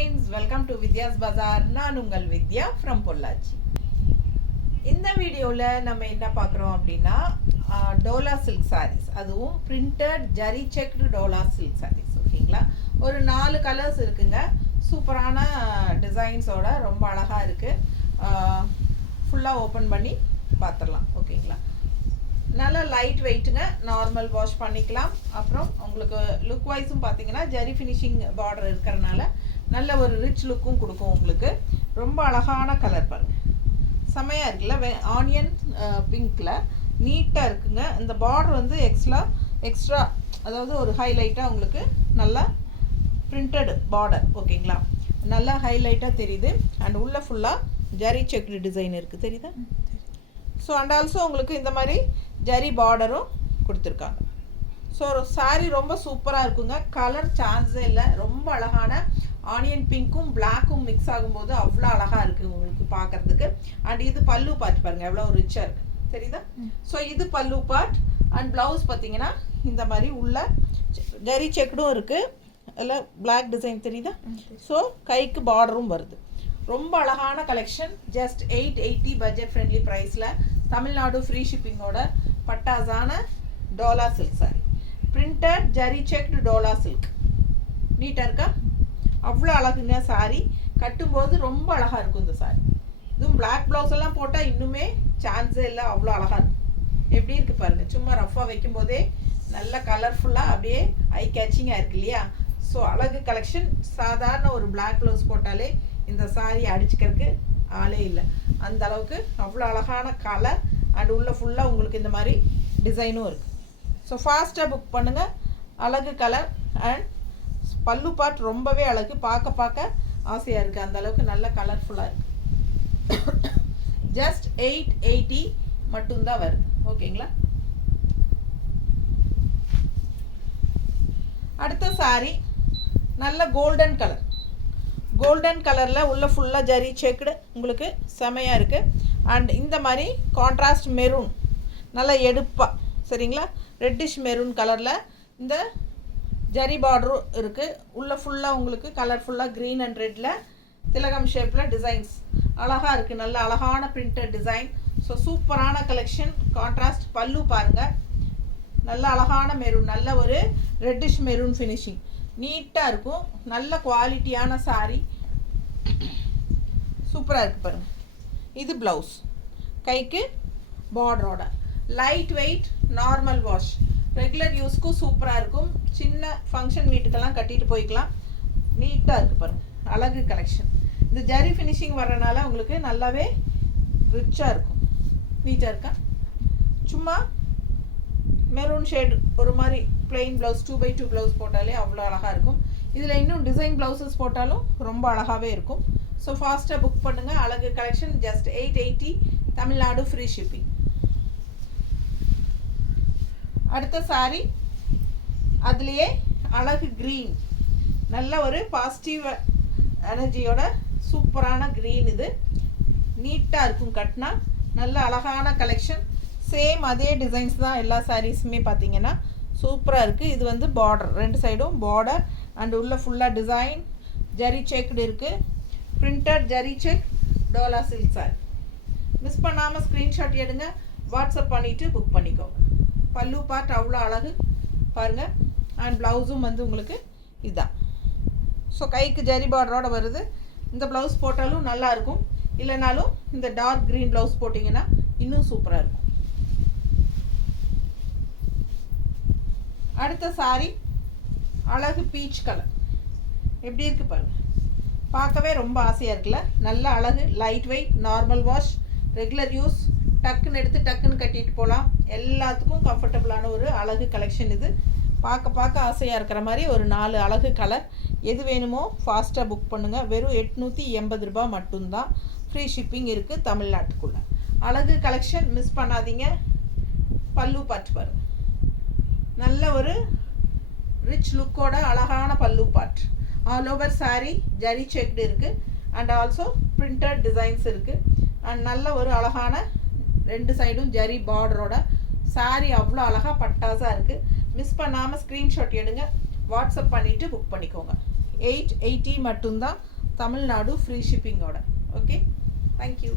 friends, welcome to Vidya's Bazaar. நான் உங்கள் வித்யா from Pollachi. இந்த வீடியோல நம்ம என்ன பார்க்குறோம் அப்படின்னா டோலா சில்க் sarees, அதுவும் printed zari checked Dola silk sarees. ஓகேங்களா, ஒரு 4 கலர்ஸ் இருக்குங்க. சூப்பரான டிசைன்ஸோட ரொம்ப அழகாக இருக்குது. ஃபுல்லாக ஓப்பன் பண்ணி பார்த்துடலாம். ஓகேங்களா, நல்லா லைட் வெயிட்டுங்க, நார்மல் வாஷ் பண்ணிக்கலாம். அப்புறம் உங்களுக்கு லுக் வைஸும் பார்த்தீங்கன்னா ஜரி ஃபினிஷிங் பார்டர் இருக்கிறனால நல்ல ஒரு ரிச் லுக்கும் கொடுக்கும். உங்களுக்கு ரொம்ப அழகான கலர் பாருங்கள், செமையாக இருக்குல்ல. ஆனியன் பிங்க்கில் நீட்டாக இருக்குங்க. இந்த பார்டர் வந்து எக்ஸ்ட்ரா அதாவது ஒரு ஹைலைட்டாக உங்களுக்கு நல்லா பிரிண்டட் பார்டர். ஓகேங்களா, நல்லா ஹைலைட்டாக தெரியுது. அண்ட் உள்ளே ஃபுல்லாக ஜரி செக்டு டிசைன் இருக்குது, தெரியுதா? ஸோ அண்ட் ஆல்சோ உங்களுக்கு இந்த மாதிரி ஜரி பார்டரும் கொடுத்துருக்காங்க. ஸோ ஒரு சாரீ ரொம்ப சூப்பராக இருக்குங்க. கலர் சான்ஸே இல்லை, ரொம்ப அழகான ஆனியன் பிங்க்கும் பிளாக்கும் மிக்ஸ் ஆகும்போது அவ்வளோ அழகாக இருக்குது உங்களுக்கு பார்க்குறதுக்கு. அண்ட் இது பல்லு பார்ட் பாருங்கள், எவ்வளோ ரிச்சாக இருக்குது, தெரியுதா? ஸோ இது பல்லு பார்ட். அண்ட் ப்ளவுஸ் பார்த்தீங்கன்னா இந்த மாதிரி உள்ள ஜரி செக்டும் இருக்குது, அதில் பிளாக் டிசைன் தெரியுதா? ஸோ கைக்கு பார்டரும் வருது. ரொம்ப அழகான கலெக்ஷன். ஜஸ்ட் 880 பட்ஜெட் ஃப்ரெண்ட்லி ப்ரைஸில் தமிழ்நாடு ஃப்ரீ ஷிப்பிங்கோட பட்டாசான Dola silk sari, printed zari checked Dola silk. நீட்டாக இருக்கா? அவ்வளோ அழகுங்க சாரி. கட்டும்போது ரொம்ப அழகாக இருக்கும் இந்த சாரி. இதுவும் பிளாக் ப்ளவுஸ் எல்லாம் போட்டால் இன்னுமே சான்ஸே இல்லை, அவ்வளோ அழகாக இருக்கும். எப்படி இருக்குது பாருங்கள், சும்மா ரஃபாக வைக்கும்போதே நல்ல கலர்ஃபுல்லாக அப்படியே ஐ கேச்சிங்காக இருக்கு இல்லையா? ஸோ அழகு கலெக்ஷன். சாதாரண ஒரு பிளாக் ப்ளவுஸ் போட்டாலே இந்த சாரி அடிச்சுக்கிறதுக்கு ஆளே இல்லை, அந்த அளவுக்கு அவ்வளோ அழகான கலர். அண்ட் உள்ள ஃபுல்லாக உங்களுக்கு இந்த மாதிரி டிசைனும் இருக்குது. ஸோ ஃபாஸ்ட்டாக புக் பண்ணுங்கள். அழகு கலர் அண்ட் பல்லு பார்ட் ரொம்பவே அழகு, பார்க்க ஆசையாக இருக்குது. அந்த அளவுக்கு நல்ல கலர்ஃபுல்லாக இருக்குது. ஜஸ்ட் 880 மட்டும்தான் வருது. ஓகேங்களா, அடுத்த சாரி நல்ல கோல்டன் கலர். கோல்டன் கலரில் உள்ள ஃபுல்லாக ஜரி செக்குடு உங்களுக்கு செமையாக இருக்குது. அண்ட் இந்த மாதிரி கான்ட்ராஸ்ட் மெரூன், நல்லா எடுப்பாக, சரிங்களா? ரெட்டிஷ் மெரூன் கலரில் இந்த ஜரி பார்டரும் இருக்குது. உள்ள ஃபுல்லாக உங்களுக்கு கலர்ஃபுல்லாக க்ரீன் அண்ட் ரெட்டில் திலகம் ஷேப்பில் டிசைன்ஸ் அழகாக இருக்குது. நல்ல அழகான பிரிண்டட் டிசைன். ஸோ சூப்பரான கலெக்ஷன். கான்ட்ராஸ்ட் பல்லு பாருங்கள், நல்ல அழகான மெரூன், நல்ல ஒரு ரெட்டிஷ் மெரூன் ஃபினிஷிங், நீட்டாக இருக்கும். நல்ல குவாலிட்டியான சாரீ, சூப்பராக இருக்குது பாருங்கள். இது ப்ளவுஸ், கைக்கு பார்டரோட light weight, normal wash, regular யூஸ்க்கும் சூப்பராக இருக்கும். சின்ன ஃபங்க்ஷன் வீட்டுக்கெல்லாம் கட்டிட்டு போய்க்கலாம். நீட்டாக இருக்குது பாருங்கள், அழகு கலெக்ஷன். இந்த ஜரி ஃபினிஷிங் வர்றதுனால உங்களுக்கு நல்லாவே ரிச்சாக இருக்கும். நீட்டாக இருக்கா? சும்மா மெரூன் ஷேடு ஒரு மாதிரி பிளெயின் ப்ளவுஸ் 2x2 ப்ளவுஸ் போட்டாலே அவ்வளோ அழகாக இருக்கும். இதில் இன்னும் டிசைன் ப்ளவுசஸ் போட்டாலும் ரொம்ப அழகாகவே இருக்கும். ஸோ ஃபாஸ்ட்டாக புக் பண்ணுங்கள். அழகு collection. Just 880, Tamil Nadu free shipping. அடுத்த சாரி அதுலேயே அழகு க்ரீன், நல்ல ஒரு பாசிட்டிவ் எனர்ஜியோட சூப்பரான க்ரீன். இது நீட்டாக இருக்கும் கட்டினா. நல்ல அழகான கலெக்ஷன். சேம் அதே டிசைன்ஸ் தான் எல்லா சாரீஸுமே பார்த்தீங்கன்னா சூப்பராக இருக்குது. இது வந்து பார்டர், ரெண்டு சைடும் பார்டர் அண்ட் உள்ள ஃபுல்லாக டிசைன் ஜரி செக்டு இருக்குது. Printed zari check Dola silk sorry. Miss பண்ணாமல் ஸ்க்ரீன்ஷாட் எடுங்க, வாட்ஸ்அப் பண்ணிவிட்டு புக் பண்ணிக்கோங்க. பல்லு பார்ட் அவ்வளோ அழகு பாருங்கள். அண்ட் ப்ளவுஸும் வந்து உங்களுக்கு இதுதான். ஸோ கைக்கு ஜரி பார்டரோட வருது. இந்த ப்ளவுஸ் போட்டாலும் நல்லாயிருக்கும், இல்லைனாலும் இந்த டார்க் க்ரீன் ப்ளவுஸ் போட்டிங்கன்னா இன்னும் சூப்பராக இருக்கும். அடுத்த சாரி அழகு பீச் கலர். எப்படி இருக்குது பாருங்கள், பார்க்கவே ரொம்ப ஆசையாக இருக்குல்ல? நல்ல அழகு, light weight, normal wash, regular use, டக்குன்னு எடுத்து டக்குன்னு கட்டிட்டு போகலாம். எல்லாத்துக்கும் கம்ஃபர்டபுளான ஒரு அழகு கலெக்ஷன் இது. பார்க்க ஆசையாக இருக்கிற மாதிரி ஒரு 4 அழகு கலர். எது வேணுமோ ஃபாஸ்ட்டாக புக் பண்ணுங்கள். வெறும் 880 ரூபாய் மட்டும்தான். ஃப்ரீ ஷிப்பிங் இருக்குது தமிழ்நாட்டுக்குள்ளே. அழகு கலெக்ஷன், மிஸ் பண்ணாதீங்க. பல்லு பார்ட் பாருங்கள், நல்ல ஒரு ரிச் லுக்கோட அழகான பல்லு part. All over sari zari checked இருக்குது அண்ட் ஆல்சோ பிரிண்டட் டிசைன்ஸ் இருக்குது. அண்ட் நல்ல ஒரு அழகான ரெண்டு சைடும் ஜரி பார்டரோட சாரீ அவ்வளோ அழகாக பட்டாசாக இருக்குது. மிஸ் பண்ணாமல் ஸ்க்ரீன்ஷாட் எடுங்க, வாட்ஸ்அப் பண்ணிவிட்டு புக் பண்ணிக்கோங்க. 880 மட்டும்தான். தமிழ்நாடு ஃப்ரீ ஷிப்பிங்கோட. Okay, thank you.